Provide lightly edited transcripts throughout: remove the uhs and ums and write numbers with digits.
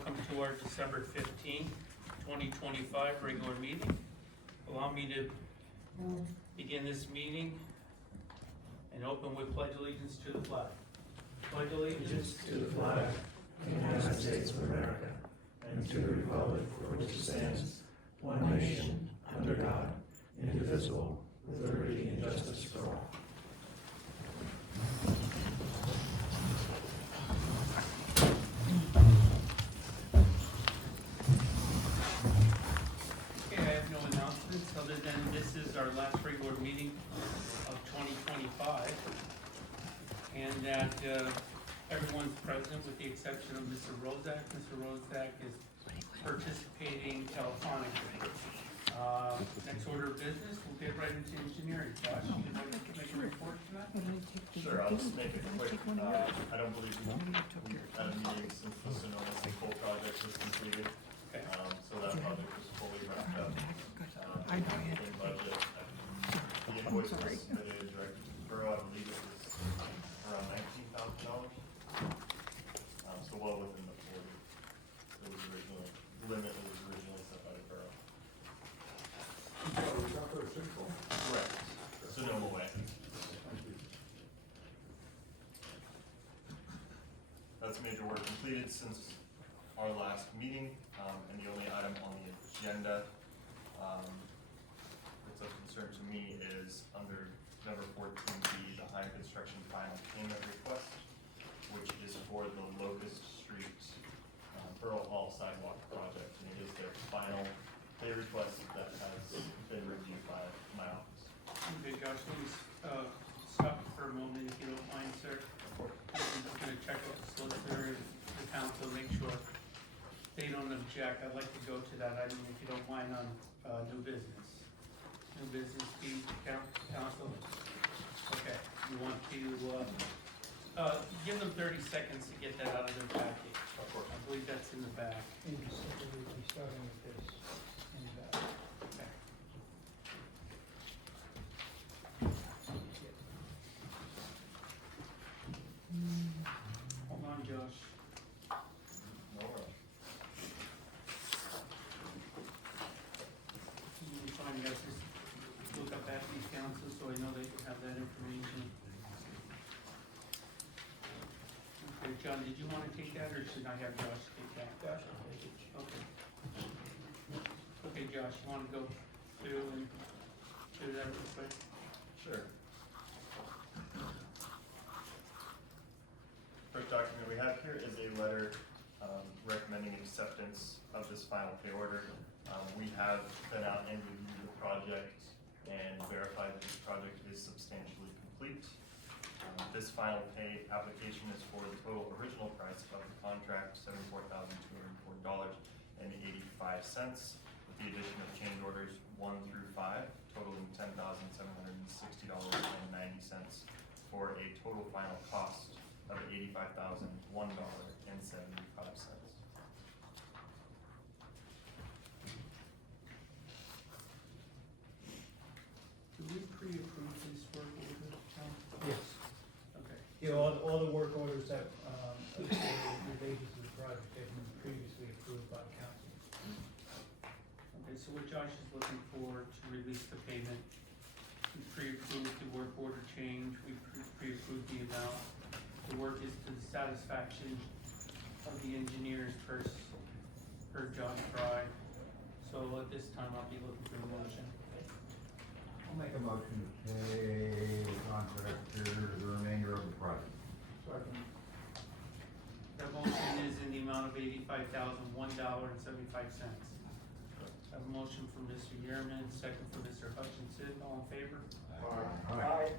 welcome to our December 15th, 2025 regular meeting. Allow me to begin this meeting and open with pledge allegiance to the flag. Pledge allegiance To the flag of the United States of America and to the republic for which it stands, one nation, under God, indivisible, with liberty and justice for all. Okay, I have no announcements other than this is our last regular meeting of 2025. And that everyone's present with the exception of Mr. Rozak. Mr. Rozak is participating telephonically. Next order of business, we'll get right into engineering. Josh, you'd like to make a report tonight? Sure, I'll just make it quick. I don't believe we had a meeting since the Sonoma Sinkhole project was completed. Okay. So that project was fully wrapped up. In budget. The invoice was submitted directly to the borough. I believe it was around $19,000. So well within the 40. It was originally, limit that was originally set by the borough. Correct. Sonoma Way. That's major work completed since our last meeting, and the only item on the agenda that's of concern to me is under number 14B, the high construction final payment request, which is for the Locust Street Borough Hall sidewalk project, and it is their final pay request that has been reviewed by my office. Okay, Josh, let me stop you for a moment if you don't mind, sir. I'm just gonna check with the solicitor and the council, make sure they don't object. I'd like to go to that item if you don't mind on new business. New business, Steve, council? Okay, you want to, give them 30 seconds to get that out of their packet. Of course. I believe that's in the back. We'll be starting with this in the back. Okay. Hold on, Josh. No rush. I'm trying to just look up at these councils so I know they have that information. Okay, John, did you want to take that or should I have Josh take that? Josh will take it. Okay. Okay, Josh, you want to go through and do that real quick? Sure. First document we have here is a letter recommending acceptance of this final pay order. We have been out and reviewed the project and verified that this project is substantially complete. This final pay application is for the total original price of the contract, $74,204.85, with the addition of change orders 1 through 5, totaling $10,760.90 for a total final cost of $85,001.75. Do we pre-approve this work order, John? Yes. Okay. Yeah, all the work orders that, related to the project have been previously approved by council. Okay, so what Josh is looking for to release the payment, we pre-approved the work order change, we pre-approved the amount. The work is to the satisfaction of the engineers per John Fry. So at this time, I'll be looking for a motion. I'll make a motion to pay the contractor the remainder of the project. Second. That motion is in the amount of $85,001.75. I have a motion from Mr. Yearman, second from Mr. Hutchinson, all in favor? Aye.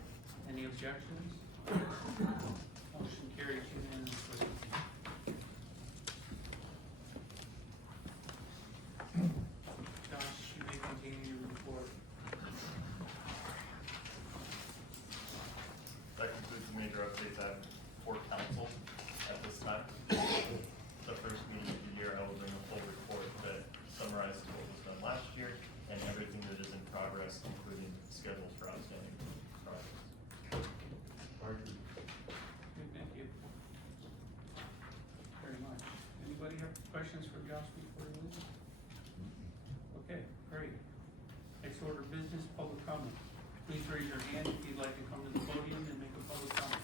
Any objections? Motion carries unanimously. Josh, you may continue your report. That concludes the major updates I have for council at this time. The first meeting of the year, I will bring a full report that summarizes what was done last year and everything that is in progress, including schedules for outstanding projects. questions for Josh before you leave? Okay, great. Next order of business, public comment. Please raise your hand if you'd like to come to the podium and make a public comment.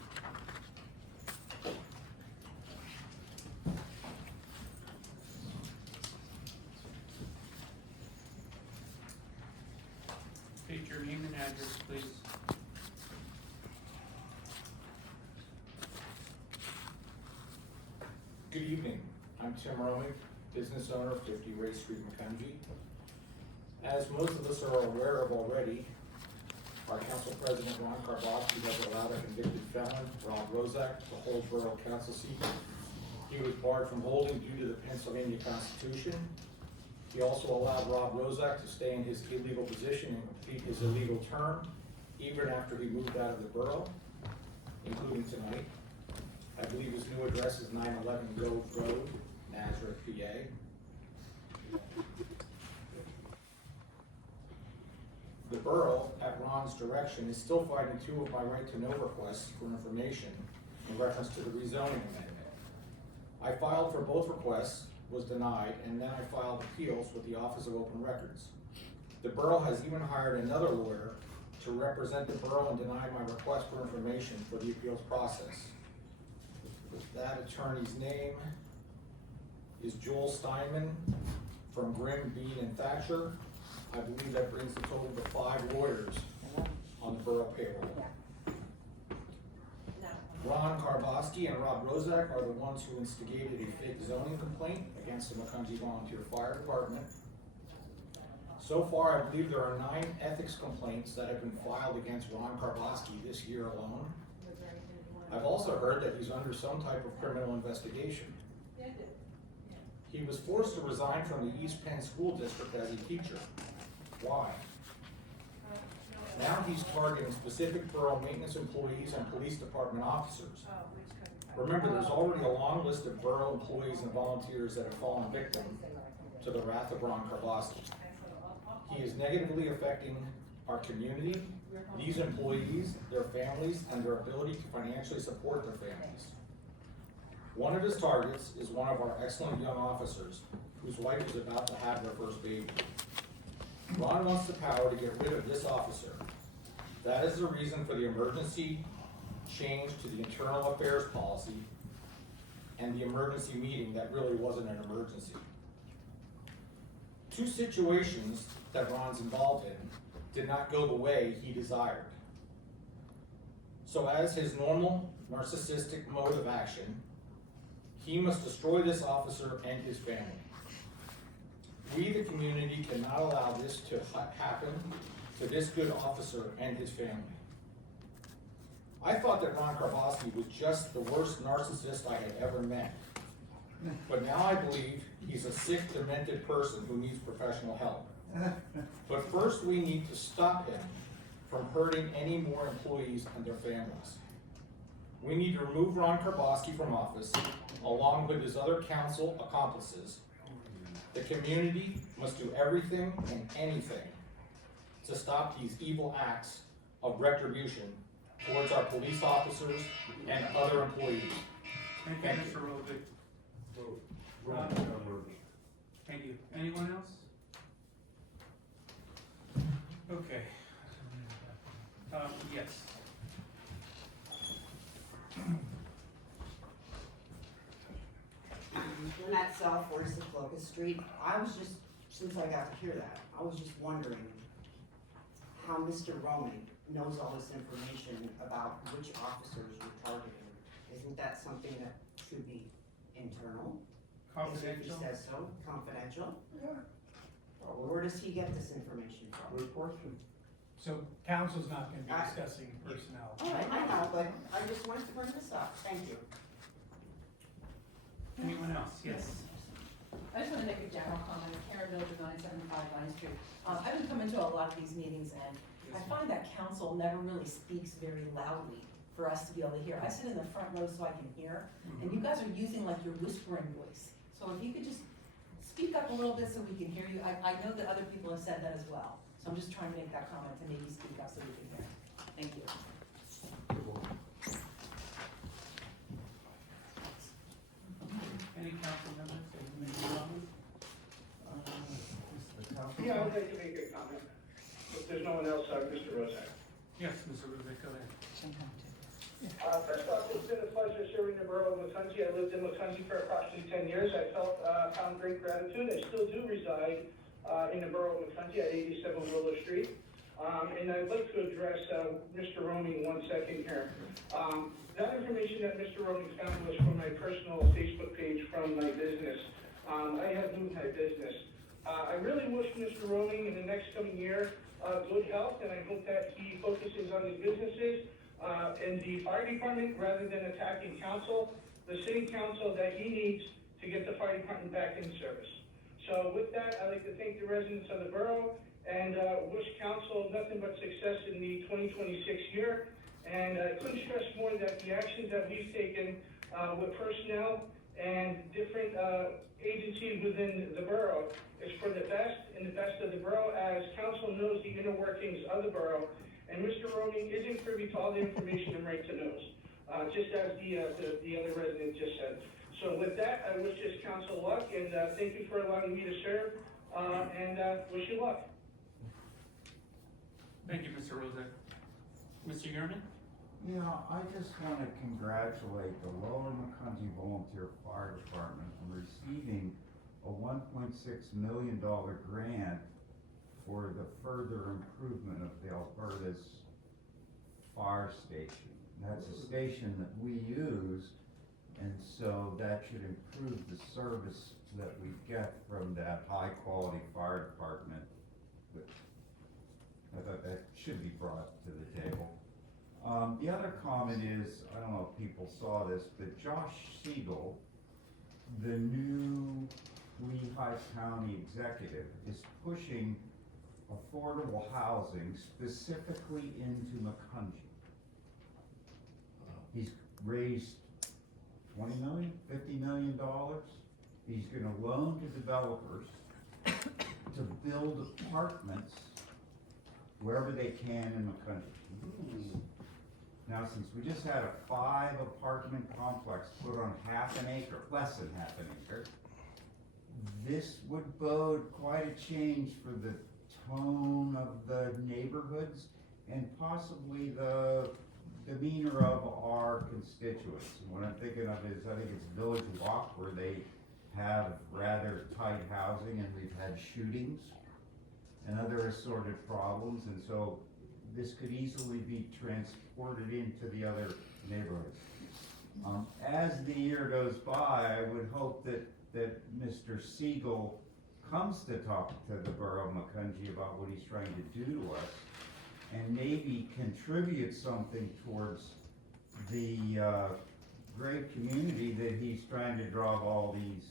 State your name and address, please. Good evening, I'm Tim Romick, business owner of 50 Ray Street, Macungie. As most of us are aware of already, our council president, Ron Karbowski, has allowed a convicted felon, Rob Rozak, to hold borough council seat. He was barred from holding due to the Pennsylvania Constitution. He also allowed Rob Rozak to stay in his illegal position and complete his illegal term, even after he moved out of the borough, including tonight. I believe his new address is 911 Grove Road, Nazareth, PA. The borough, at Ron's direction, is still fighting two of my right to know requests for information in reference to the rezoning amendment. I filed for both requests, was denied, and then I filed appeals with the Office of Open Records. The borough has even hired another lawyer to represent the borough and deny my request for information for the appeals process. That attorney's name is Joel Steinman from Grimm, Bean, and Thatcher. I believe that brings the total to 5 lawyers on the borough payroll. Ron Karbowski and Rob Rozak are the ones who instigated a fake zoning complaint against the Macungie Volunteer Fire Department. So far, I believe there are 9 ethics complaints that have been filed against Ron Karbowski this year alone. I've also heard that he's under some type of criminal investigation. He was forced to resign from the East Penn School District as a teacher. Why? Now he's targeting specific borough maintenance employees and police department officers. Remember, there's already a long list of borough employees and volunteers that have fallen victim to the wrath of Ron Karbowski. He is negatively affecting our community, these employees, their families, and their ability to financially support their families. One of his targets is one of our excellent young officers, whose wife is about to have their first baby. Ron wants the power to get rid of this officer. That is the reason for the emergency change to the internal affairs policy and the emergency meeting that really wasn't an emergency. 2 situations that Ron's involved in did not go the way he desired. So as his normal narcissistic mode of action, he must destroy this officer and his family. We, the community, cannot allow this to happen to this good officer and his family. I thought that Ron Karbowski was just the worst narcissist I had ever met. But now I believe he's a sick, demented person who needs professional help. But first we need to stop him from hurting any more employees and their families. We need to remove Ron Karbowski from office, along with his other council accomplices. The community must do everything and anything to stop these evil acts of retribution towards our police officers and other employees. Thank you, Mr. Rovick. Thank you. Anyone else? Okay. Yes. Lynette South, 46 Locust Street. I was just, since I got to hear that, I was just wondering how Mr. Roman knows all this information about which officers you're targeting. Isn't that something that should be internal? If he Confidential? says so, confidential? Where does he get this information from? So council's not gonna be discussing personnel. All right, I know, but I just wanted to bring this up. Thank you. Anyone else? Yes. I just want to make a general comment. Karen Mildred, 975 Vine Street. I've been coming to a lot of these meetings, and I find that council never really speaks very loudly for us to be able to hear. I sit in the front row so I can hear, and you guys are using like your whispering voice. So if you could just speak up a little bit so we can hear you. I know that other people have said that as well. So I'm just trying to make that comment to maybe speak up so we can hear. Thank you. Any council members that you may like to make a comment. If there's no one else, Mr. Rozak. Yes, Mr. Rubik, go ahead. First off, it's been a pleasure serving the borough of Macungie. I lived in Macungie for approximately 10 years. I found great gratitude. I still do reside in the borough of Macungie at 87 Willow Street. And I'd like to address Mr. Roaming 1 second here. That information that Mr. Roaming found was from my personal Facebook page from my business. I have moved my business. I really wish Mr. Roaming in the next coming year good health, and I hope that he focuses on his businesses and the fire department rather than attacking council, the city council that he needs to get the fire department back in service. So with that, I'd like to thank the residents of the borough and wish council nothing but success in the 2026 year. And I couldn't stress more that the actions that we've taken with personnel and different agencies within the borough is for the best and the best of the borough, as council knows the inner workings of the borough. And Mr. Roaming isn't privy to all the information and right to knows, just as the other resident just said. So with that, I wish this council luck, and thank you for allowing me to serve, and wish you luck. Thank you, Mr. Rozak. Mr. Yerman? Yeah, I just want to congratulate the Lower Macungie Volunteer Fire Department on receiving a $1.6 million grant for the further improvement of the Alberta's fire station. That's a station that we use, and so that should improve the service that we get from that high-quality fire department. But I thought that should be brought to the table. The other comment is, I don't know if people saw this, but Josh Siegel, the new Lehigh County executive, is pushing affordable housing specifically into Macungie. He's raised $20 million, $50 million. He's gonna loan to developers to build apartments wherever they can in Macungie. Now, since we just had a 5-apartment complex put on half an acre, less than half an acre, this would bode quite a change for the tone of the neighborhoods and possibly the demeanor of our constituents. And what I'm thinking of is, I think it's Village Walk, where they have rather tight housing and we've had shootings and other assorted problems, and so this could easily be transported into the other neighborhoods. As the year goes by, I would hope that Mr. Siegel comes to talk to the borough of Macungie about what he's trying to do to us, and maybe contribute something towards the great community that he's trying to draw all these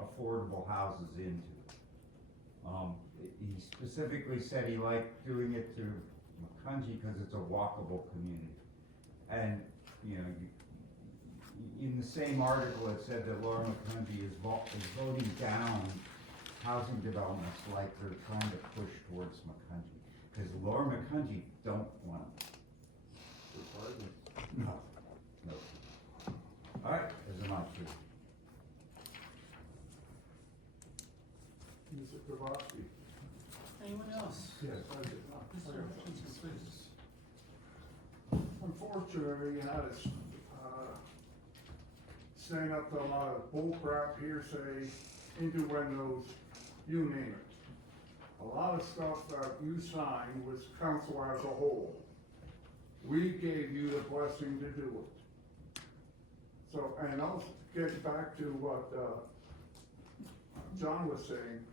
affordable houses into. He specifically said he liked doing it to Macungie because it's a walkable community. And, you know, in the same article it said that Laura Macungie is voting down housing developments like they're trying to push towards Macungie. Because Laura Macungie don't want them. No. All right, those are my two. Mr. Kowalski. Anyone else? Yes, I did. Mr. Hutchinson, please. Unfortunately, you know, it's staying up to a lot of bullcrap, hearsay, innuendos, you name it. A lot of stuff that you signed was council as a whole. We gave you the blessing to do it. So, and I'll get back to what John was saying.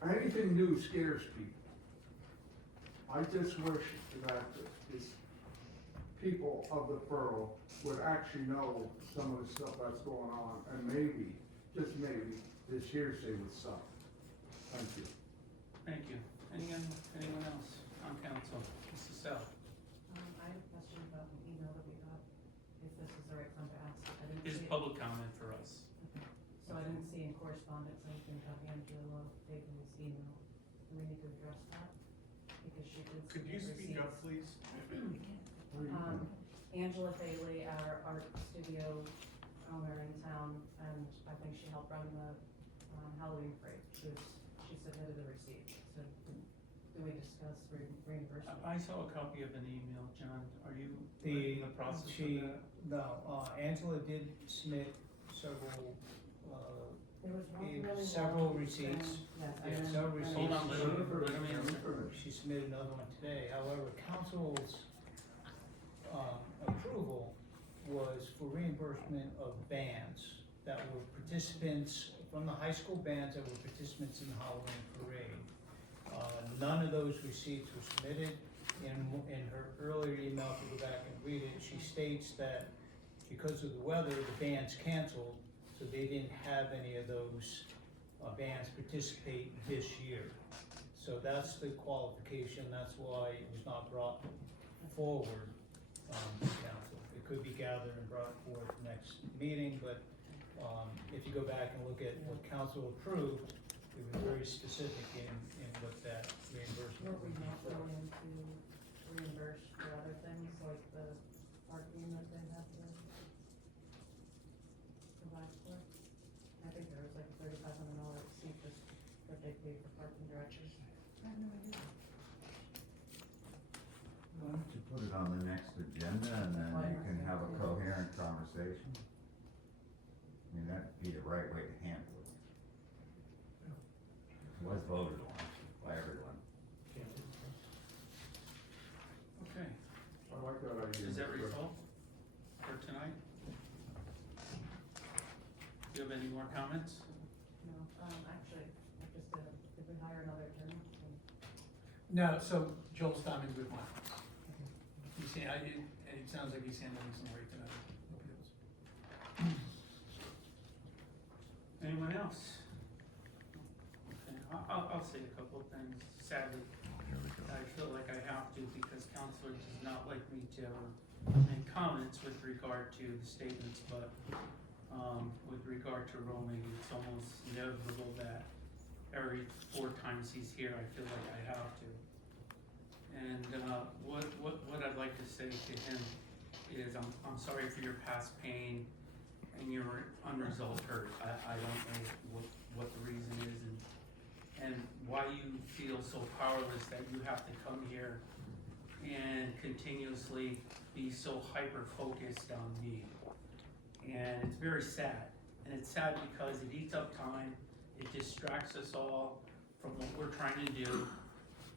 Anything new scares people. I just wish that these people of the borough would actually know some of the stuff that's going on, and maybe, just maybe, this hearsay would stop. Thank you. Thank you. Anyone else on council? Mrs. Sell? I have a question about an email that we got, if this is the right time to ask. I didn't Is see it. public comment for us. Okay. So I didn't see in correspondence anything about Angela Bagley's email. Do we need to address that? Because she did. Could you speak up, please? Angela Bailey, our art studio owner in town, and I think she helped run the Halloween parade. She she submitted the receipt, so do we discuss reimbursement? I saw a copy of an email, John, are you The, in the process of she, that? no, Angela did submit several, There was one really several long receipts. thing, yes, Yeah, and then- several and then- Hold on, receipts. let me, She submitted another one today, however, council's, approval was for reimbursement of bands that were participants, from the high school bands that were participants in the Halloween parade. None of those receipts were submitted. In her earlier email, if you go back and read it, she states that because of the weather, the bands canceled, so they didn't have any of those, bands participate this year. So that's the qualification, that's why it was not brought forward, to council. It could be gathered and brought forth next meeting, but, if you go back and look at what council approved, it was very specific in what that reimbursement Were we would be not for. going to reimburse for other things, like the parking that they have to provide for? I think there was like a $3,500 receipt just that they paid for parking directors. I have no idea. Why don't you put it on the next agenda and then you can have a coherent conversation? I mean, that'd be the right way to handle it. It was voted on by everyone. okay, I like that idea. is that resolved for tonight? Do you have any more comments? No, actually, I just did we hire another attorney? No, so Joel's done in good one. He's, it sounds like he's handling some rate appeals. Anyone else? Okay, I'll say a couple of things, sadly. I feel like I have to because counselor does not like me to make comments with regard to the statements, but, with regard to roaming, it's almost inevitable that every 4 times he's here, I feel like I have to. And, what I'd like to say to him is, I'm sorry for your past pain and your unresolved hurt. I don't know what the reason is and why you feel so powerless that you have to come here and continuously be so hyper-focused on me. And it's very sad. And it's sad because it eats up time, it distracts us all from what we're trying to do.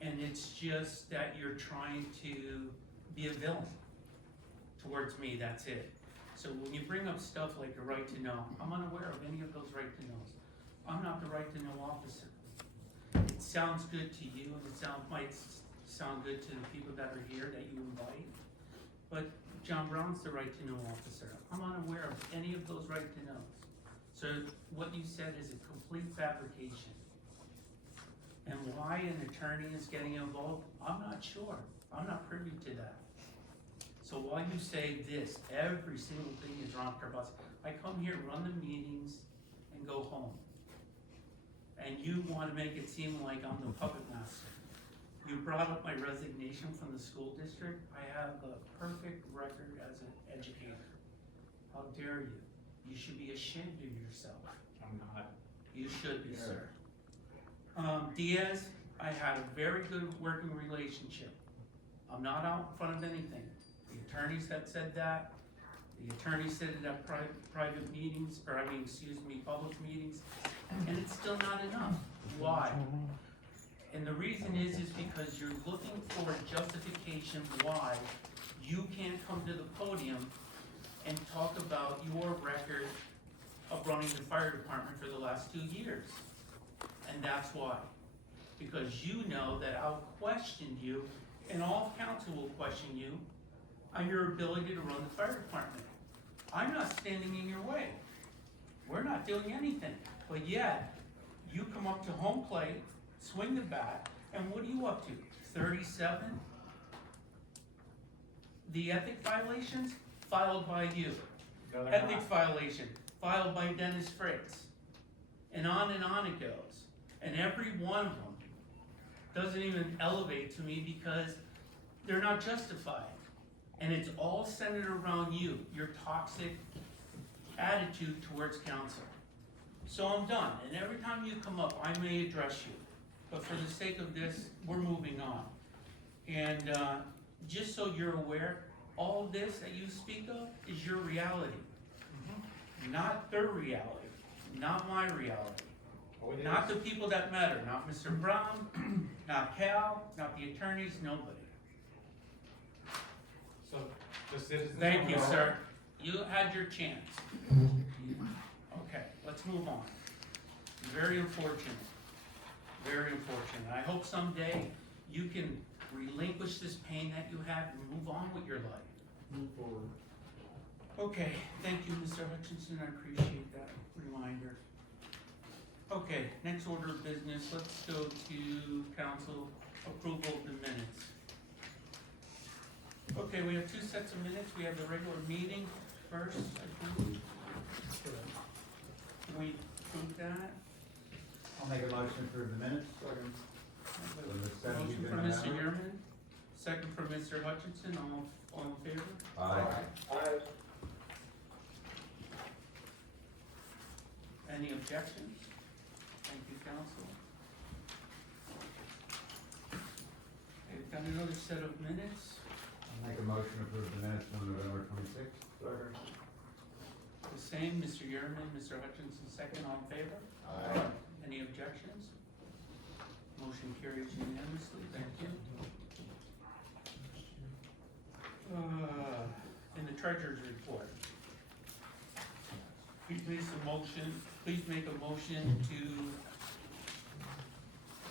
And it's just that you're trying to be a villain towards me, that's it. So when you bring up stuff like the right to know, I'm unaware of any of those right to knows. I'm not the right to know officer. It sounds good to you and it might sound good to the people that are here that you invite, but John Brown's the right to know officer. I'm unaware of any of those right to knows. So what you said is a complete fabrication. And why an attorney is getting involved, I'm not sure. I'm not privy to that. So while you say this, every single thing is wrong, I come here, run the meetings, and go home. And you wanna make it seem like I'm the puppet master. You brought up my resignation from the school district. I have a perfect record as an educator. How dare you? You should be ashamed of yourself. I'm not. You should be, sir. Diaz, I had a very good working relationship. I'm not out in front of anything. The attorneys that said that, the attorneys said it at private meetings, public meetings, and it's still not enough. Why? And the reason is because you're looking for a justification why you can't come to the podium and talk about your record of running the fire department for the last 2 years. And that's why. Because you know that I'll question you, and all council will question you, on your ability to run the fire department. I'm not standing in your way. We're not doing anything. But yet, you come up to home plate, swing the bat, and what are you up to? 37? The ethic violations filed by you. No, they're Ethics not. violation filed by Dennis Fritz. And on it goes. And every one of them doesn't even elevate to me because they're not justified. And it's all centered around you, your toxic attitude towards council. So I'm done, and every time you come up, I may address you, but for the sake of this, we're moving on. And, just so you're aware, all of this that you speak of is your reality. Not their reality, not my reality. Oh, it Not is. the people that matter, not Mr. Brown, not Cal, not the attorneys, nobody. So, the citizens. Thank you, of Borough- sir. You had your chance. Okay, let's move on. Very unfortunate. Very unfortunate. I hope someday you can relinquish this pain that you have and move on with your life. Move forward. Okay, thank you, Mr. Hutchinson, I appreciate that reminder. Okay, next order of business, let's go to council approval of the minutes. Okay, we have two sets of minutes, we have the regular meeting first, I believe. Can we approve that? I'll make a motion for the minutes. Second. Motion from Mr. Yearman, second from Mr. Hutchinson, all in favor? Aye. Aye. Any objections? Thank you, council. Okay, we've got another set of minutes, I'll make a motion to approve the minutes from November 26th. Second. the same, Mr. Yearman, Mr. Hutchinson, second, all in favor? Aye. Any objections? Motion carries unanimously, thank you. In the treasurer's report. Please make a motion to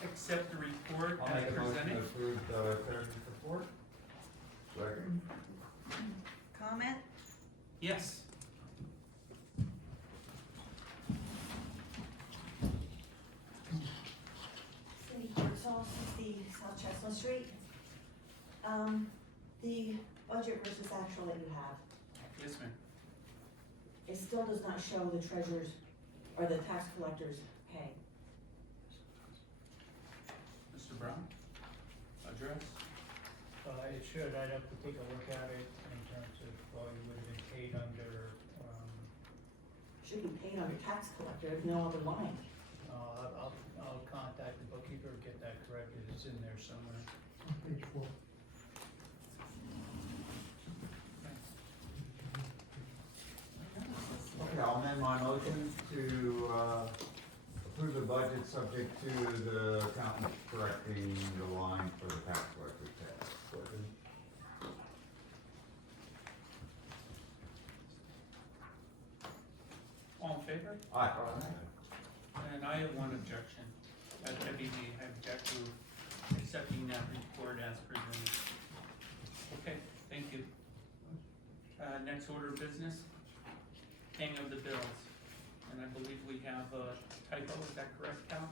accept the report I'll as make a motion to presented. approve the treasurer's report. Second. Comment? Yes, Cindy Birdsall, 60 South Chestnut Street. The budget versus actual that you have, yes, ma'am. it still does not show the treasurer's or the tax collector's pay. Mr. Brown, address? It should, I'd have to take a look at it in terms of, well, you would have been paid under, Should be paid on the tax collector, if no other line. I'll contact the bookkeeper, get that corrected, it's in there somewhere. Page 4. Okay, I'll amend my motion to, approve the budget subject to the accountant correcting the line for the tax collector's tax. Second. All in favor? Aye. And I have one objection. As deputy, I object to accepting that report as presented. Okay, thank you. Next order of business, paying of the bills. And I believe we have a typo, is that correct, Cal?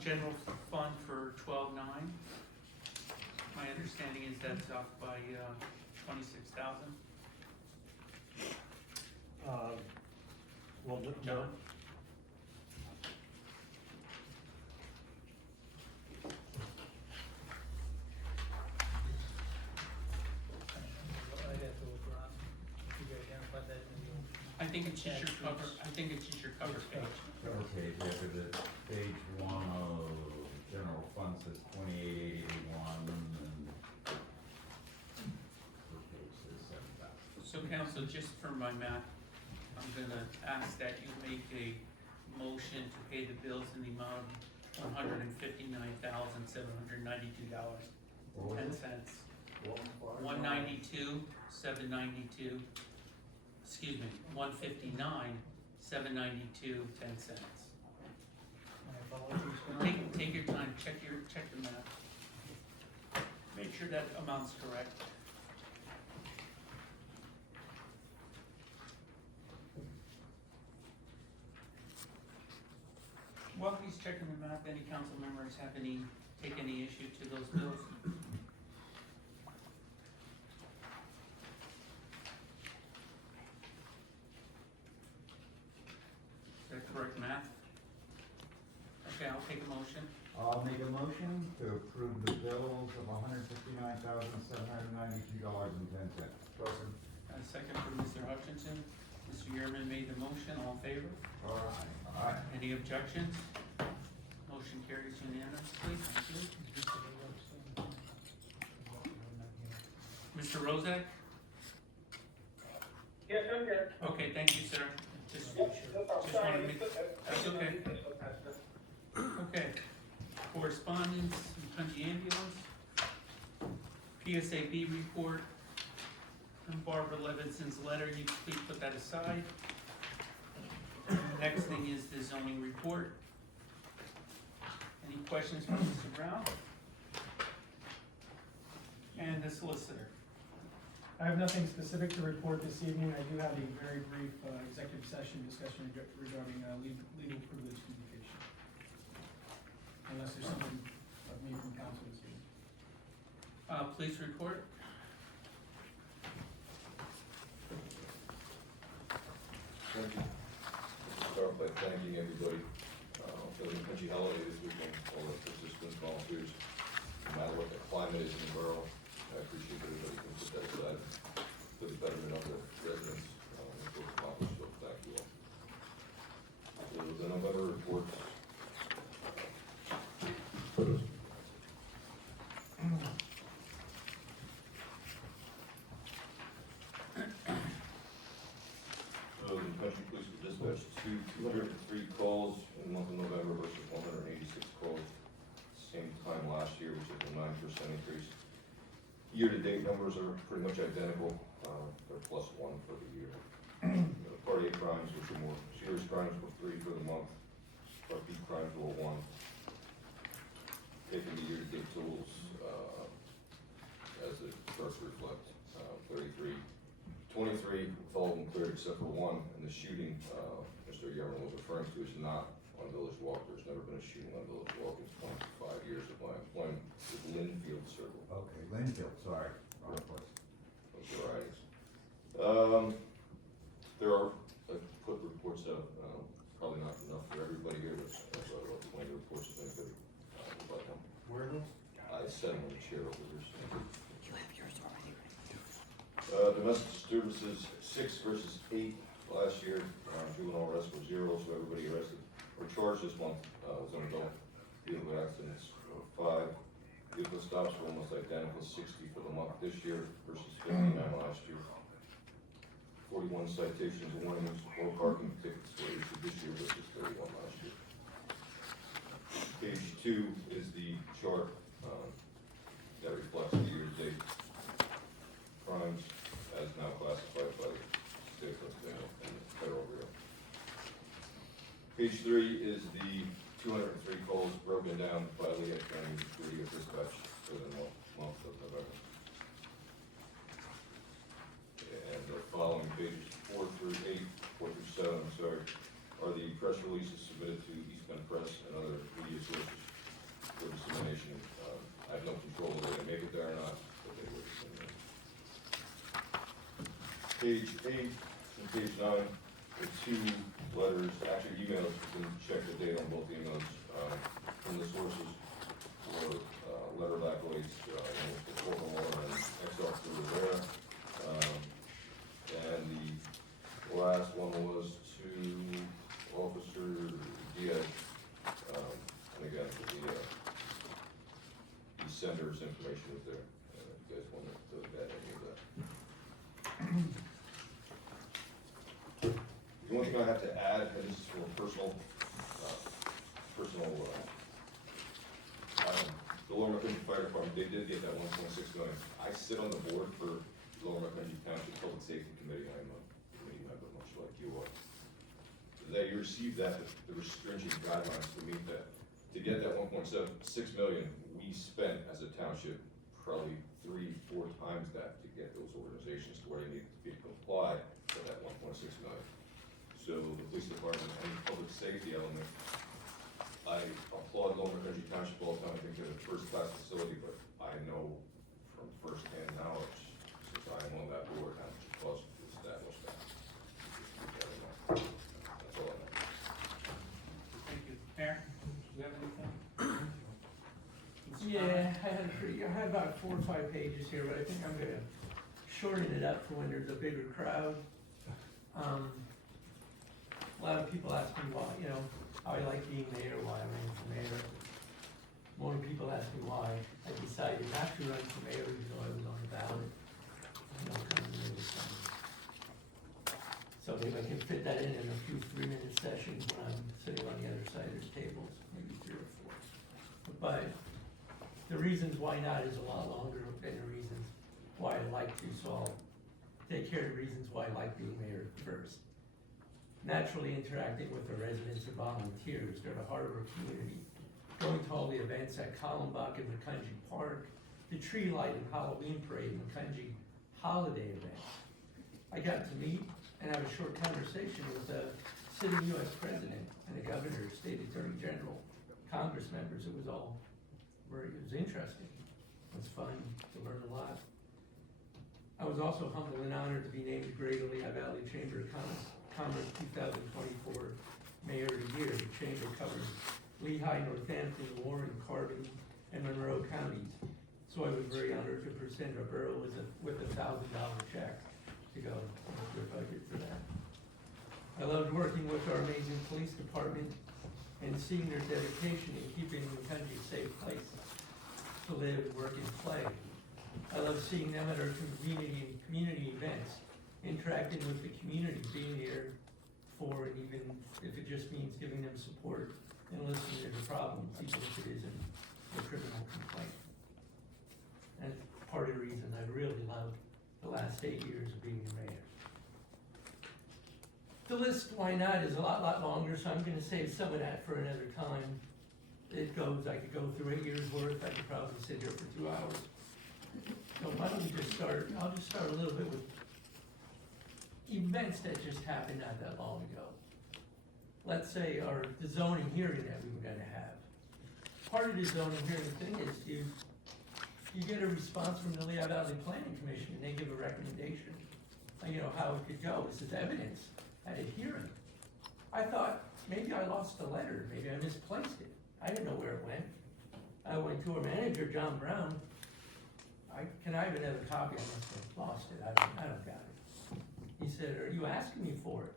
General fund for 12-9. My understanding is that's off by, 26,000. Well, John? I'd have to look around, if you could identify that in the. I think it's just your cover, I think it's just your cover page. Cover page, after the page one of general fund says 28,881 and per page says 7,000. So council, just for my math, I'm gonna ask that you make a motion to pay the bills in the amount of $159,792.10. 192,792, excuse me, 159,792.10. My apologies, John. Take your time, check the math. Make sure that amount's correct. While he's checking the math, any council members take any issue to those bills? Is that correct math? Okay, I'll take a motion. I'll make a motion to approve the bills of $159,792.10. Second. A second from Mr. Hutchinson. Mr. Bierman made the motion, all in favor? Aye. Any objections? Motion carries unanimously, thank you. Mr. Rozak? Yes, I'm here. Okay, thank you, sir. Just Yep, no problem. just wanted Sorry. to make, that's okay. Okay. Correspondence, Macungie Ambulance, PSAB report, and Barbara Levinson's letter, you please put that aside. Next thing is the zoning report. Any questions from Mr. Brown? And the solicitor. I have nothing specific to report this evening. I do have a very brief executive session discussion regarding legal privilege communication. Unless there's something of me from council this evening. Police report? Thank you. Start by thanking everybody for the Macungie holiday this weekend, all the participants, volunteers, no matter what the climate is in the borough. I appreciate everybody can put that aside for the betterment of the residents. It's accomplished, so thank you all. So the November reports. So the Macungie Police were dispatched 203 calls in the month of November versus 186 calls same time last year, which is a 9% increase. Year-to-date numbers are pretty much identical. They're +1 for the year. Part A crimes, which are more serious crimes, were 3 for the month. Part B crimes were 1. Taking the year-to-date totals, as the charts reflect, 23, 23, with all of them cleared except for 1, and the shooting, Mr. Yerman was referring to is not on Village Walk. There's never been a shooting on Village Walk in 25 years of my employment with Linfield Circle. Okay, Linfield, sorry, wrong place. Those varieties. There are, I put reports out, probably not enough for everybody here, but I've got about 20 reports if anybody would like them. Where are those? I set them on the chair over here. So. You have yours already. Domestic disturbances, 6 versus 8 last year. Juvenile arrests were 0, so everybody arrested or charged this month was an adult. Vehicle accidents were 5. Vehicle stops were almost identical, 60 for the month this year versus 59 last year. 41 citations and warnings, more parking tickets were issued this year versus 31 last year. Page 2 is the chart that reflects the year-to-date crimes as now classified by the state of Pennsylvania and the federal bureau. Page 3 is the 203 calls broken down by Leah County degree of dispatch for the month of November. And the following pages 4 through 7, are the press releases submitted to East Bend Press and other media sources for dissemination. I have no control of whether they make it there or not, but they will disseminate. Page 8 and page 9 are 2 letters, actually emails, you can check the date on both emails, from the sources for letter of accolades, the Portland Water and Excel to Rivera. And the last one was to Officer Diaz, and again, the sender's information is there, if you guys want to add any of that. The only thing I have to add, and this is for personal, the Lower Macungie Fire Department, they did get that 1.6 million. I sit on the board for Lower Macungie Township Public Safety Committee. I'm a committee member, much like you are. They received that, there were stringent guidelines to meet that. To get that 1.6 million, we spent as a township probably 3-4 times that to get those organizations to where they needed to be complied with that 1.6 million. So the police department and the public safety element, I applaud Lower Macungie Township all the time. I think they're a first-class facility, but I know from first-hand knowledge, since I am on that board, how much it costs to establish that. That's all I know. Thank you. Mayor, do you have anything? Yeah, I had about 4 or 5 pages here, but I think I'm gonna shorten it up for when there's a bigger crowd. a lot of people ask me why, you know, how I like being mayor, why I ran for mayor. More people ask me why I decided not to run for mayor, even though I was on the ballot. You know, kind of really something. So maybe I can fit that in a few 3-minute sessions when I'm sitting on the other side of the tables, maybe 3 or 4. But the reasons why not is a lot longer than the reasons why I like to, so I'll take care of the reasons why I like being mayor first. Naturally interacting with the residents and volunteers, they're the heart of our community. Going to all the events at Columbus and Macungie Park, the tree light and Halloween parade, Macungie holiday events. I got to meet and have a short conversation with the sitting US President and the Governor, State Attorney General, Congress members. It was interesting. It was fun to learn a lot. I was also humbled and honored to be named the Greater Lehigh Valley Chamber of Commerce 2024 Mayor of the Year. The Chamber covers Lehigh, Northampton, Warren, Carbon, and Monroe counties. So I was very honored to present our borough with a $1,000 check to go into the budget for that. I loved working with our amazing police department and seeing their dedication in keeping the country a safe place to live, work, and play. I love seeing them at our community events, interacting with the community, being there for, and even if it just means giving them support and listening to their problems, even if it isn't a criminal complaint. That's part of the reason I really love the last 8 years of being a mayor. The list, why not, is a lot longer, so I'm gonna save some of that for another time. I could go through 8 years worth, I could probably sit here for 2 hours. So why don't we just start, I'll just start a little bit with events that just happened not that long ago. Let's say the zoning hearing that we were gonna have. Part of the zoning hearing thing is you get a response from the Lehigh Valley Planning Commission and they give a recommendation, you know, how it could go. This is evidence at a hearing. I thought, maybe I lost the letter, maybe I misplaced it. I didn't know where it went. I went to our manager, John Brown. Can I have another copy? I must have lost it, I don't got it. He said, are you asking me for it?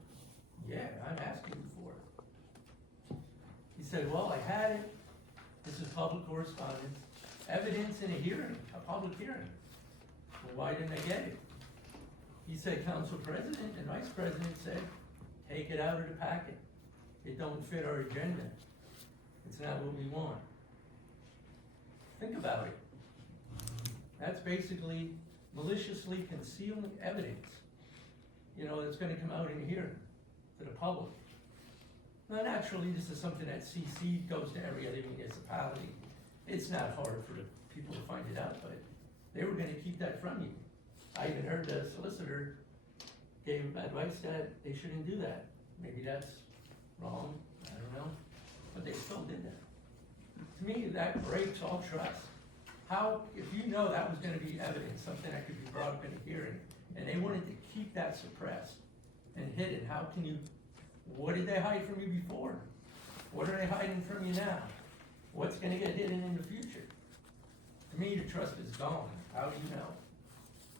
Yeah, I'm asking you for it. He said, well, I had it. This is public correspondence. Evidence in a hearing, a public hearing. Well, why didn't I get it? He said, Council President and Vice President said, take it out of the packet. It don't fit our agenda. It's not what we want. Think about it. That's basically maliciously concealing evidence, you know, that's gonna come out in a hearing to the public. Now, naturally, this is something that CC goes to every other municipality. It's not hard for the people to find it out, but they were gonna keep that from you. I even heard the solicitor gave advice that they shouldn't do that. Maybe that's wrong, I don't know, but they still did that. To me, that breaks all trust. How, if you know that was gonna be evidence, something that could be brought up in a hearing, and they wanted to keep that suppressed and hidden, how can you, what did they hide from you before? What are they hiding from you now? What's gonna get hidden in the future? To me, the trust is gone. How do you know?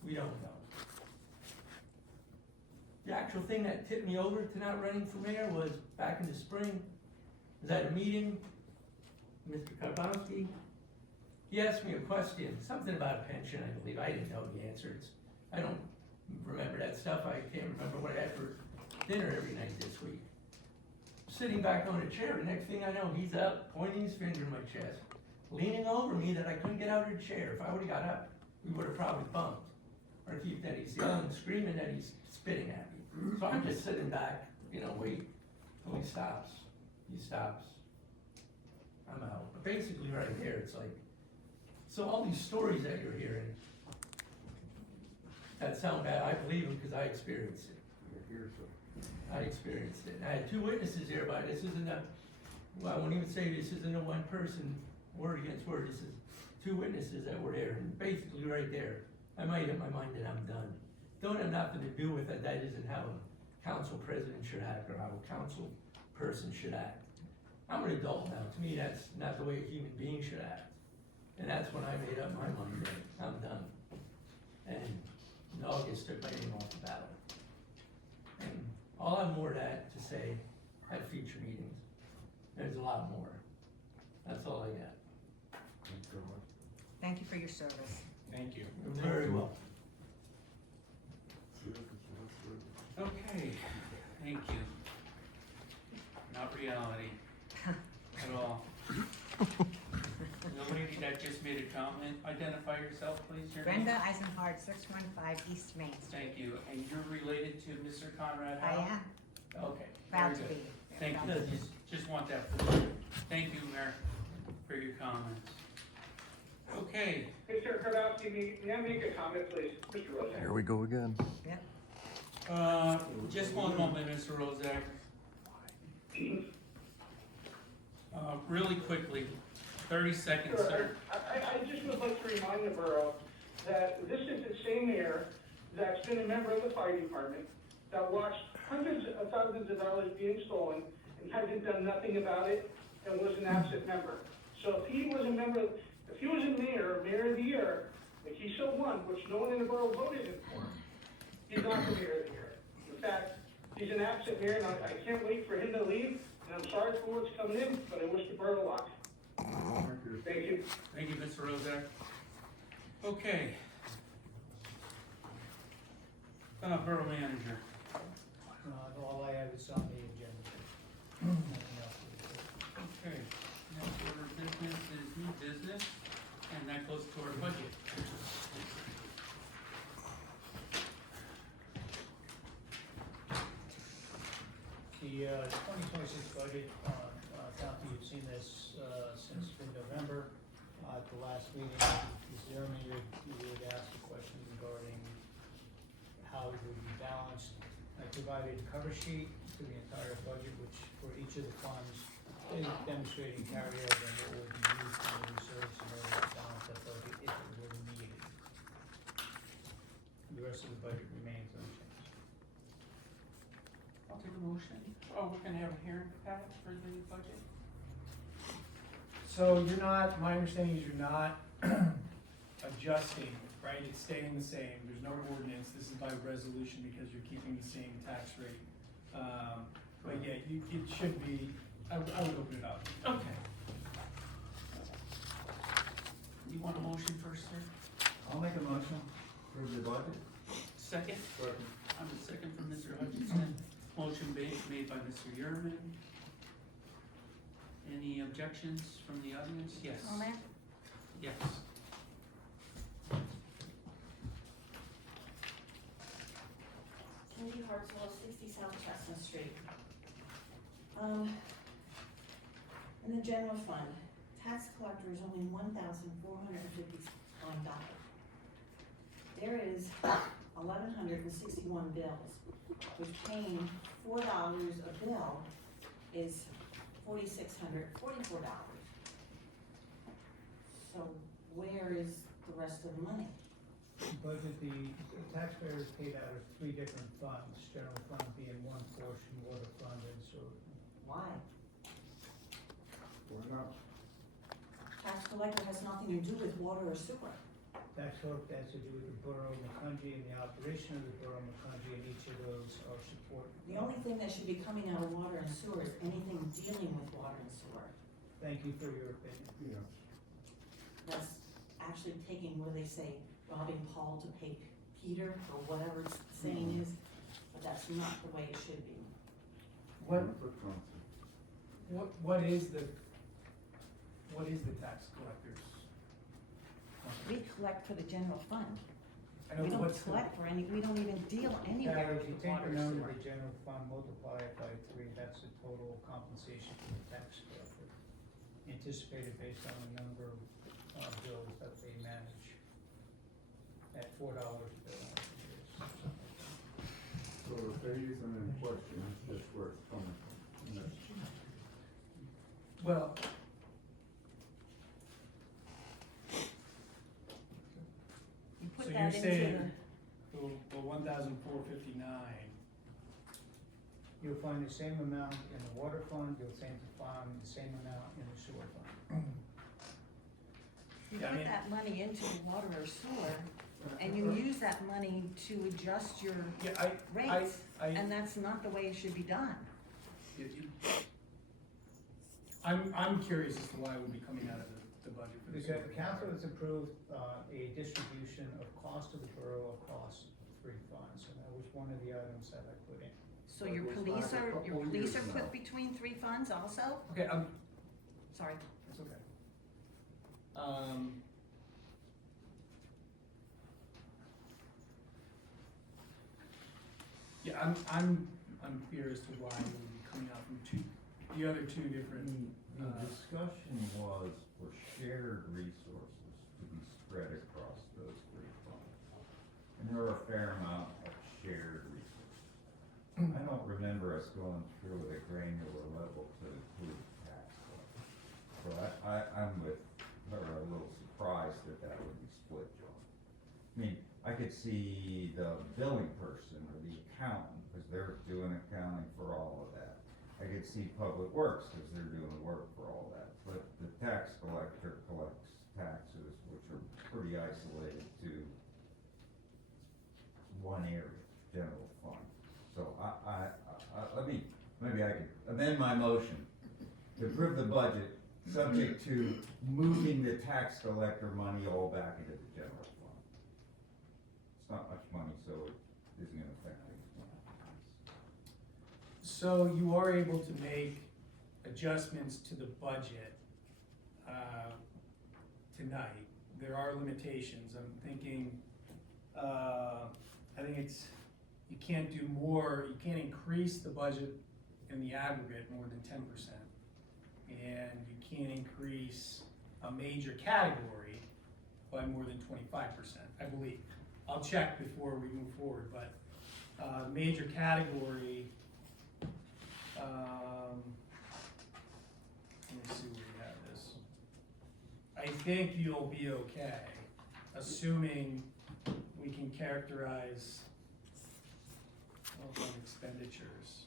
We don't know. The actual thing that tipped me over to not running for mayor was back in the spring. I was at a meeting, Mr. Karbowski. He asked me a question, something about a pension, I believe. I didn't know the answers. I don't remember that stuff. I can't remember what I had for dinner every night this week. Sitting back on a chair, the next thing I know, he's up, pointing his finger in my chest, leaning over me that I couldn't get out of the chair. If I would've got up, we would've probably bumped. Or keep that he's yelling and screaming that he's spitting at me. So I'm just sitting back, you know, wait till he stops. He stops. I'm out. But basically right here, it's like, so all these stories that you're hearing, that sound bad, I believe them because I experienced it. I experienced it. I had 2 witnesses here, but this isn't a, well, I won't even say this isn't a one person, word against word. This is 2 witnesses that were there, and basically right there, I made up my mind that I'm done. Don't have nothing to do with it. That isn't how a council president should act or how a council person should act. I'm an adult now. To me, that's not the way a human being should act. And that's when I made up my mind that I'm done. And in August, took my name off the ballot. And all I'll have more to say at future meetings. There's a lot more. That's all I got. Thank you for your service. Thank you. You're very welcome. Okay, thank you. Not reality at all. The lady that just made a comment, identify yourself, please, your name. Brenda Eisenhart, 615 East Main Street. Thank you, and you're related to Mr. Conrad I Howell? am Okay, proud very to be. good. Very Thank proud you, to be. just want that for the record. Thank you, Mayor, for your comments. Okay, Mr. Kardowski, may I make a comment, please? Mr. Rosen. Here we go again. Yep. just one moment, Mr. Rozak. Really quickly, 30 seconds, Sure, sir. I just would like to remind the borough that this is the same mayor that's been a member of the fire department, that watched hundreds of thousands of dollars being stolen and hasn't done nothing about it and was an absent member. So if he was a member, if he was a mayor of the year, like he so won, which no one in the borough voted him for, he's not the mayor of the year. In fact, he's an absent mayor, and I can't wait for him to leave, and I'm sorry for what's coming in, but I wish the borough luck. Thank you. Thank you, Mr. Rozak. Okay. Borough manager. All I have is on the agenda. Nothing else to report. Okay, next order of business is new business, and that goes to our budget. The 2026 budget, Kathy, you've seen this since mid-November. At the last meeting, Ms. Zimmerman, you would ask a question regarding how it would be balanced. I provided a cover sheet to the entire budget, which for each of the funds is demonstrating carryover and what would be used from the reserves in order to balance that budget if it were needed. The rest of the budget remains unchanged. I'll take a motion. Oh, we're gonna have a hearing, Pat, for the budget? So you're not, my understanding is you're not adjusting, right? It's staying the same. There's no ordinance. This is by resolution because you're keeping the same tax rate. But yeah, it should be, I would open it up. Okay. You want a motion first, sir? I'll make a motion for the budget. Second? I'm a second from Mr. Hutchinson. Motion made by Mr. Yerman. Any objections from the audience? Yes. Mayor? Yes. Cindy Hartswell, 60 South Chestnut Street. In the general fund, tax collector is only $1,459. There is 1,161 bills, which paying $4 a bill is $4,644. So where is the rest of the money? Budget, the taxpayers paid out of three different funds, general fund being one portion, water fund and sewer. Why? Why not? Tax collector has nothing to do with water or sewer. Tax collector has to do with the borough of Macungie and the operation of the borough of Macungie, and each of those are support. The only thing that should be coming out of water and sewer is anything dealing with water and sewer. Thank you for your opinion. Yeah. That's actually taking, what do they say, robbing Paul to pay Peter, or whatever the saying is, but that's not the way it should be. What is the tax collector's? We collect for the general fund. I know, We don't what's the- collect for any, we don't even deal anywhere If with you take water the or number sewer. of the general fund, multiply it by 3, that's the total compensation for the tax collector. Anticipated based on the number of bills that they manage at $4 a bill. So if they're using it in question, it's just where it's coming from. And that's- Well, You so put you're that into saying the, the 1,459, You'll find the same amount in the water fund, you'll find the same amount in the sewer fund. you Yeah, I put mean- that money into the water or sewer, and you use that money to adjust your Yeah, rates, I- and that's not the way it should be done. I'm curious as to why it would be coming out of the budget for this. Because the council has approved, a distribution of cost to the borough across 3 funds, and that was one of the items that I put in. So That your was police back a are, couple your police years are put ago. between 3 funds also? Okay, Sorry. it's okay. Yeah, I'm clear as to why it would be coming out from the other two different, The discussion was for shared resources to be spread across those 3 funds. And there are a fair amount of shared resources. I don't remember us going through at a granular level to include tax collectors. So I'm with her a little surprised that that would be split, John. I mean, I could see the billing person or the accountant, because they're doing accounting for all of that. I could see public works, because they're doing work for all that. But the tax collector collects taxes, which are pretty isolated to one area, general fund. So maybe I could amend my motion to approve the budget, subject to moving the tax collector money all back into the general fund. It's not much money, so it isn't gonna affect things much. so you are able to make adjustments to the budget, tonight. There are limitations, I'm thinking, I think it's, you can't do more, you can't increase the budget in the aggregate more than 10%. And you can't increase a major category by more than 25%, I believe. I'll check before we move forward, but, major category, let me see where we have this. I think you'll be okay, assuming we can characterize on expenditures.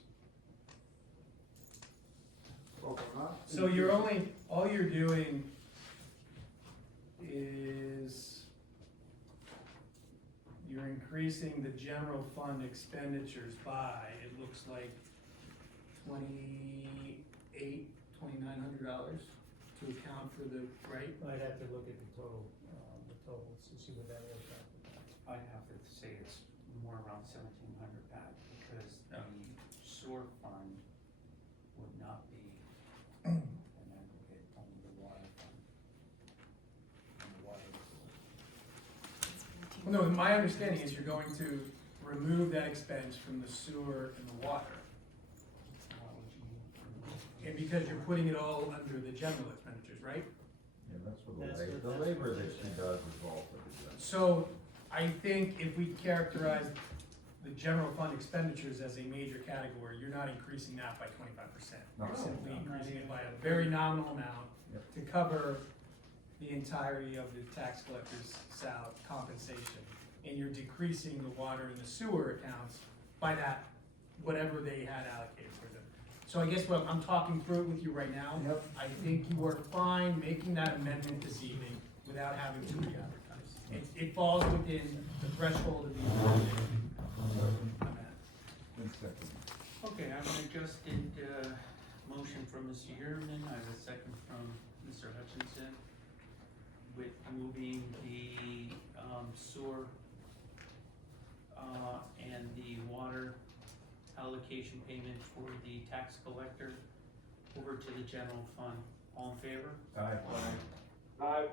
Well, we're not- So you're only, all you're doing is you're increasing the general fund expenditures by, it looks like $2,900 to account for the, right? I'd have to look at the totals to see what that is. I'd have to say it's more around 1,700 back, because the sewer fund would not be an aggregate, only the water fund. And the water is- Well, no, my understanding is you're going to remove that expense from the sewer and the water. And because you're putting it all under the general expenditures, right? Yeah, that's what That's the what- labor that she does is all for the general. So I think if we characterize the general fund expenditures as a major category, you're not increasing that by 25%. You're No. simply increasing it by a very nominal amount Yep. to cover the entirety of the tax collector's compensation. And you're decreasing the water and the sewer accounts by that, whatever they had allocated for them. So I guess what I'm talking through it with you right now. Yep. I think you are fine making that amendment this evening without having to re-advertise. It falls within the threshold of the amendment. One second. Okay, I have an adjusted, motion from Mr. Yearman, I have a second from Mr. Hutchinson, with moving the, sewer, and the water allocation payment for the tax collector over to the general fund. All in favor? Aye.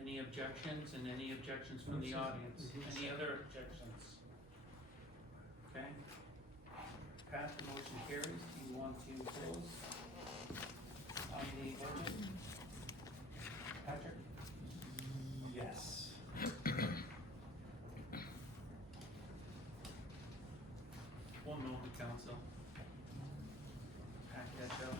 Any objections, and any objections from the audience? Any other objections? Okay. Pat, the motion carries. Do you want to close on the budget? Patrick? Yes. One moment, council. Pack that up.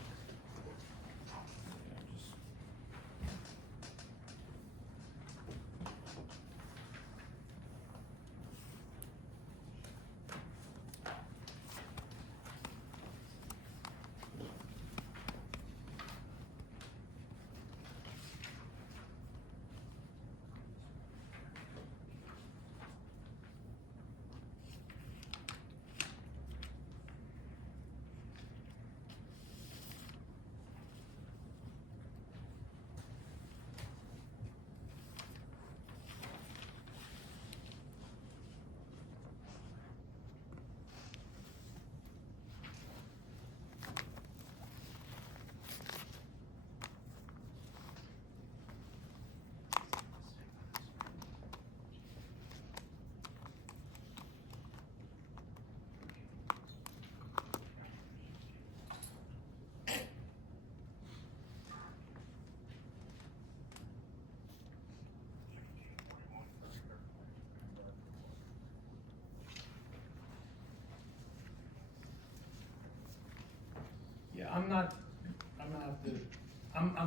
I'm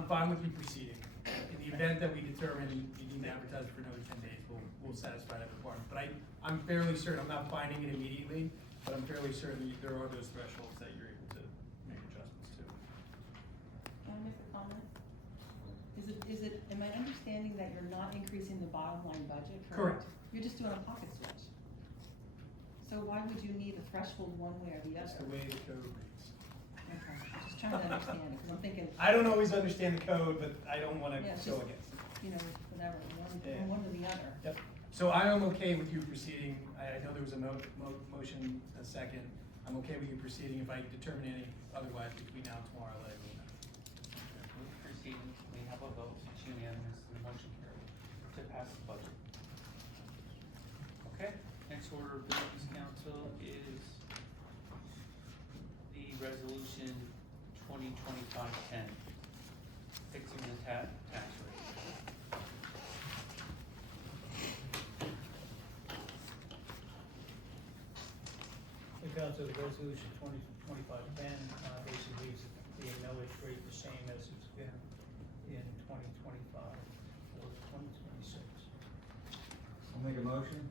fine with you proceeding. In the event that we determine you need to advertise for another 10 days, we'll satisfy that requirement. But I'm fairly certain, I'm not finding it immediately, but I'm fairly certain there are those thresholds that you're able to make adjustments to. Can I make a comment? Is it, am I understanding that you're not increasing the bottom line budget? Correct. You're just doing a pocket switch. So why would you need a threshold one way or the That's other? the way the code reads. Okay, I'm just trying to understand it, because I'm thinking, I don't always understand the code, but I don't wanna Yeah, it's go just- against it. you know, whatever, Yeah. one or the other. Yep. So I am okay with you proceeding. I know there was a motion, a second. I'm okay with you proceeding. If I determine any otherwise between now and tomorrow, I'll let you know. We'll proceed, we have a vote, it's unanimous, and the motion carried to pass the budget. Okay, next order of business, council, is the resolution 2025-10, fixing the tax rate. We got to the resolution 2025-10, basically leaves the millage rate the same as it's been in 2025 or 2026. I'll make a motion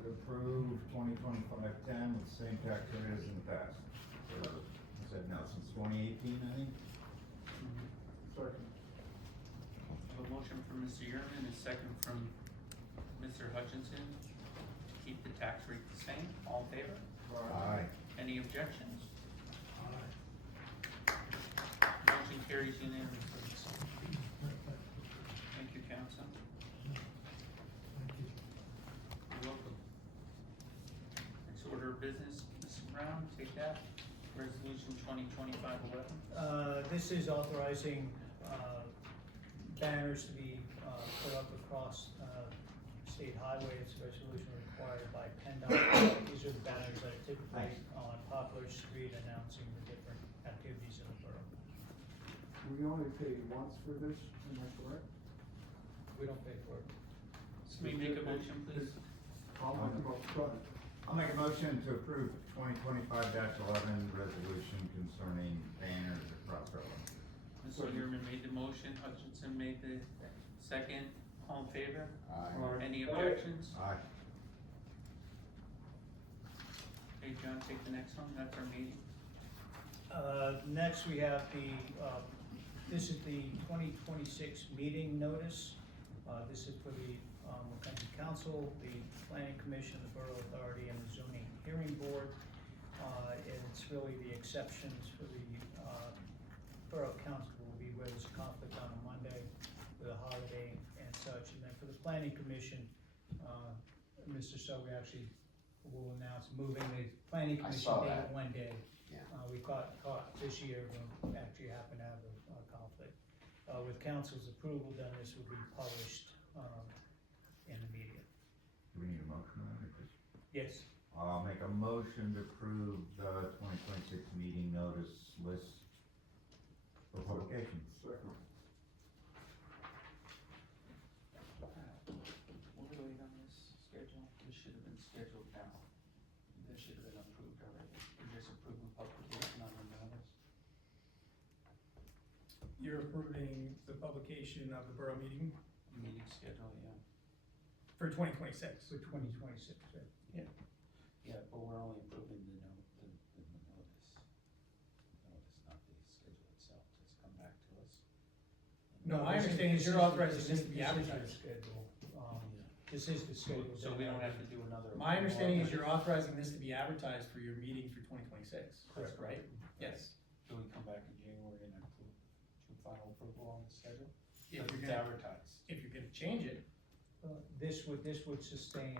to approve 2025-10 with the same tax rate as in the past. I said no, since 2018, I think. Second. I have a motion from Mr. Yerman, a second from Mr. Hutchinson, to keep the tax rate the same, all in favor? Aye. Any objections? Motion carries unanimously. Thank you, council. You're welcome. Next order of business, Mrs. Brown, take that. Resolution 2025-11. This is authorizing banners to be put up across state highway. It's a resolution required by PennDOT. These are the banners that are typically on Poplar Street announcing the different activities in the borough. We only paid once for this, am I correct? We don't pay for it. Can we make a motion, please? I'll make a motion. I'll make a motion to approve 2025-11 resolution concerning banners across our land. Mr. Yerman made the motion, Hutchinson made the second, all in favor? Aye. Any objections? Aye. Hey, John, take the next one, that's our meeting. Next, we have this is the 2026 meeting notice. This is for the Macungie Council, the Planning Commission, the Borough Authority, and the Zoning Hearing Board. And it's really the exceptions for the Borough Council will be where there's a conflict on a Monday with a holiday and such. And then for the Planning Commission, Mr. Sobey actually will announce moving the Planning Commission date one day. Yeah. We caught this year when we actually happened to have a conflict. With council's approval, then this will be published in the media. Do we need a motion on it? Yes. I'll make a motion to approve the 2026 meeting notice list for publication. Second. We're waiting on this schedule, this should have been scheduled now. This should have been approved already. We're just approving publication on the notice. You're approving the publication of the borough meeting Meeting schedule, yeah. For 2026. For 2026, right? Yeah, but we're only approving the notice. Notice, not the schedule itself, just come back to us. No, my understanding is you're authorizing this to be advertised. This is the schedule. So we don't have to do another. My understanding is you're authorizing this to be advertised for your meeting for 2026, Correct. right? Yes. Do we come back in January and approve, to final approval on the schedule? If But you're it's gonna, advertised. if you're gonna change it, This would sustain,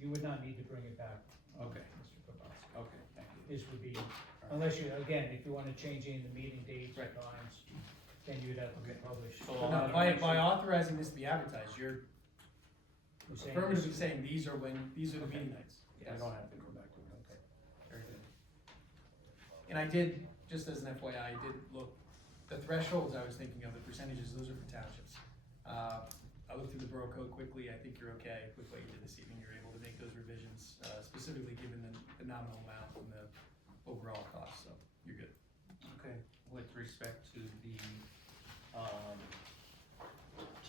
you would not need to bring it back. Okay. Mr. Kowalski. Okay, thank you. This would be, unless you, again, if you wanna change any of the meeting dates or Right. times, then you'd have to be Okay. published. So but I'll no, have to by make sure- authorizing this to be advertised, you're You're saying affirmatively this- saying these are the meeting nights. I don't have to go back to it. Okay. Very good. And I did, just as an FYI, I did look, the thresholds I was thinking of, the percentages, those are for townships. I looked through the borough code quickly, I think you're okay with what you did this evening, you're able to make those revisions, specifically given the nominal amount and the overall cost, so you're good. Okay, with respect to the,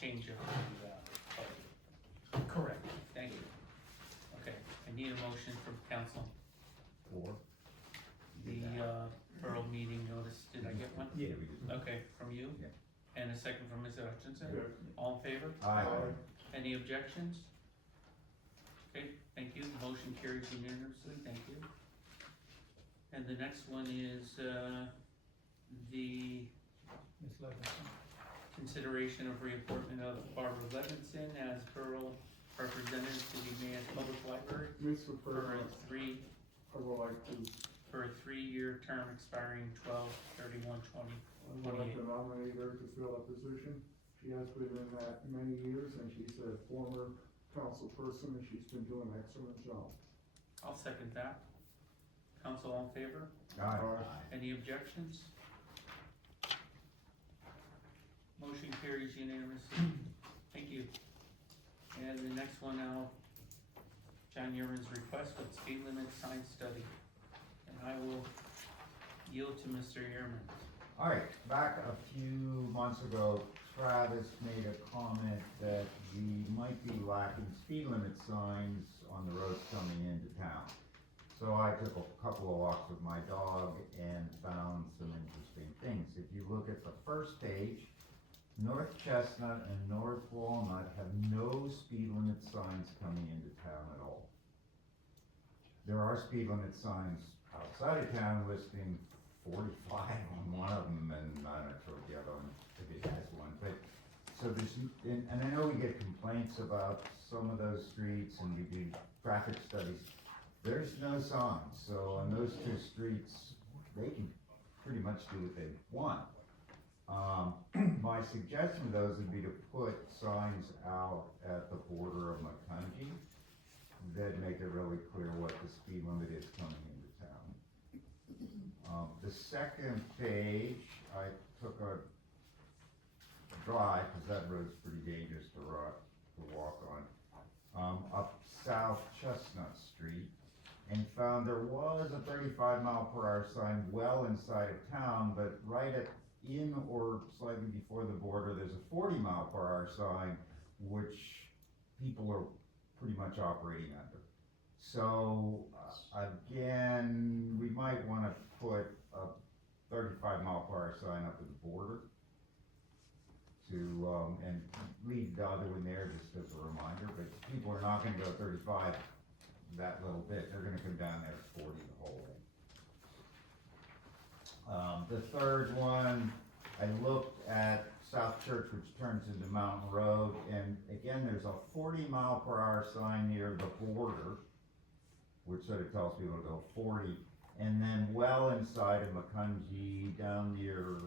change of the, budget. Correct. Thank you. Okay, I need a motion from council. Four. The, borough meeting notice, did I get one? Yeah, we did. Okay, from you? Yeah. And a second from Mr. Hutchinson? Yeah. All in favor? Aye. Any objections? Okay, thank you, motion carries unanimously, thank you. And the next one is, the Ms. Levinson. consideration of reappointment of Barbara Levinson as borough representative to the Mayor's Public Library Mr. for a President, I would like to, for a 3-year term expiring 12/31/2028. I would like to nominate her to fill that position. She has been in that many years, and she's a former council person, and she's been doing an excellent job. I'll second that. Council, all in favor? Aye. Any objections? Motion carries unanimously. Thank you. And the next one now, John Yearman's request for speed limit sign study. And I will yield to Mr. Yearman. All right, back a few months ago, Travis made a comment that we might be lacking speed limit signs on the roads coming into town. So I took a couple of walks with my dog and found some interesting things. If you look at the first page, North Chestnut and North Walnut have no speed limit signs coming into town at all. There are speed limit signs outside of town listing 45 on one of them, and I'm not sure what the other one, if it has one, but, so there's, and I know we get complaints about some of those streets, and we do traffic studies. There's no signs, so on those two streets, they can pretty much do what they want. My suggestion to those would be to put signs out at the border of Macungie that make it really clear what the speed limit is coming into town. The second page, I took a drive, cause that road's pretty dangerous to walk on, up South Chestnut Street, and found there was a 35-mile-per-hour sign well inside of town, but right in or slightly before the border, there's a 40-mile-per-hour sign, which people are pretty much operating under. So, again, we might wanna put a 35-mile-per-hour sign up at the border to, and leave the other one there just as a reminder, but people are not gonna go 35 that little bit, they're gonna come down there at 40 the whole way. The third one, I looked at South Church, which turns into Mountain Road, and again, there's a 40-mile-per-hour sign near the border, which sort of tells people to go 40, and then well inside of Macungie, down near,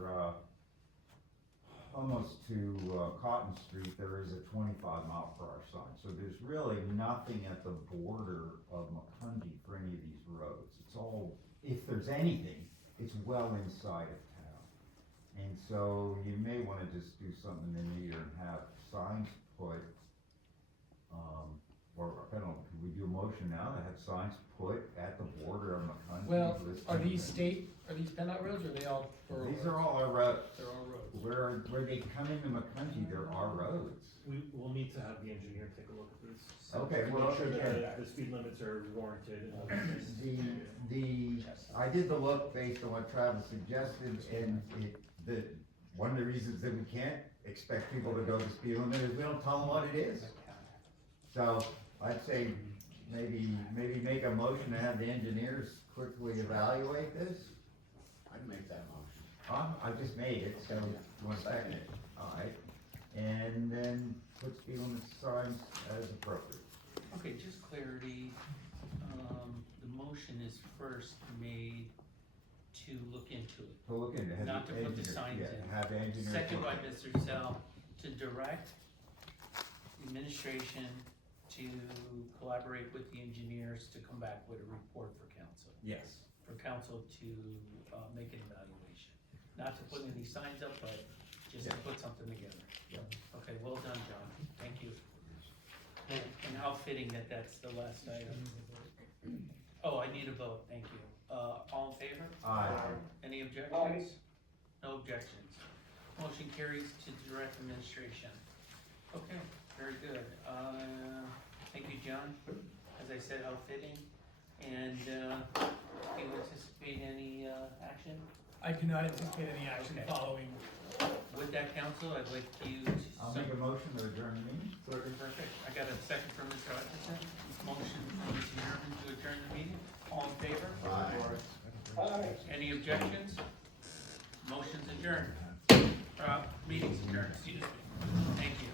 almost to Cotton Street, there is a 25-mile-per-hour sign. So there's really nothing at the border of Macungie for any of these roads. It's all, if there's anything, it's well inside of town. And so you may wanna just do something in the new year and have signs put, or I don't know, can we do a motion now to have signs put at the border of Macungie? Well, are listing these PennDOT roads, or are they all borough roads? These are all our roads. They're all roads. Where they come into Macungie, there are roads. We will need to have the engineer take a look at these. Okay, To well, make sure okay. that the speed limits are warranted and all that. I did the look based on what Travis suggested, and one of the reasons that we can't expect people to go the speed limit is we don't tell them what it is. So, I'd say maybe make a motion to have the engineers quickly evaluate this. I'd make that motion. I just made it, so you want to second it? Alright, and then put speed limit signs as appropriate. Okay, just clarity, the motion is first made to look into it. To look into, have Not the to put the engineer- signs yeah, in. have the engineers. Second by look at it. Mr. Zell, to direct administration to collaborate with the engineers to come back with a report for council. Yes. For council to, make an evaluation. Not to put any signs up, but just to put something together. Yeah. Okay, well done, John, thank you. And how fitting that that's the last item. Oh, I need a vote, thank you. All in favor? Aye. Any objections? No objections. Motion carries to direct administration. Okay, very good. Thank you, John. As I said, how fitting. And, do you anticipate any, action? I do not anticipate any action Okay. following. With that, council, I'd like you to. I'll make a motion to adjourn the meeting. Perfect. I got a second from Mr. Hutchinson. Motion from Mr. Urban to adjourn the meeting. All in favor? Any objections? Motion's adjourned. Meeting's adjourned, excuse me. Thank you.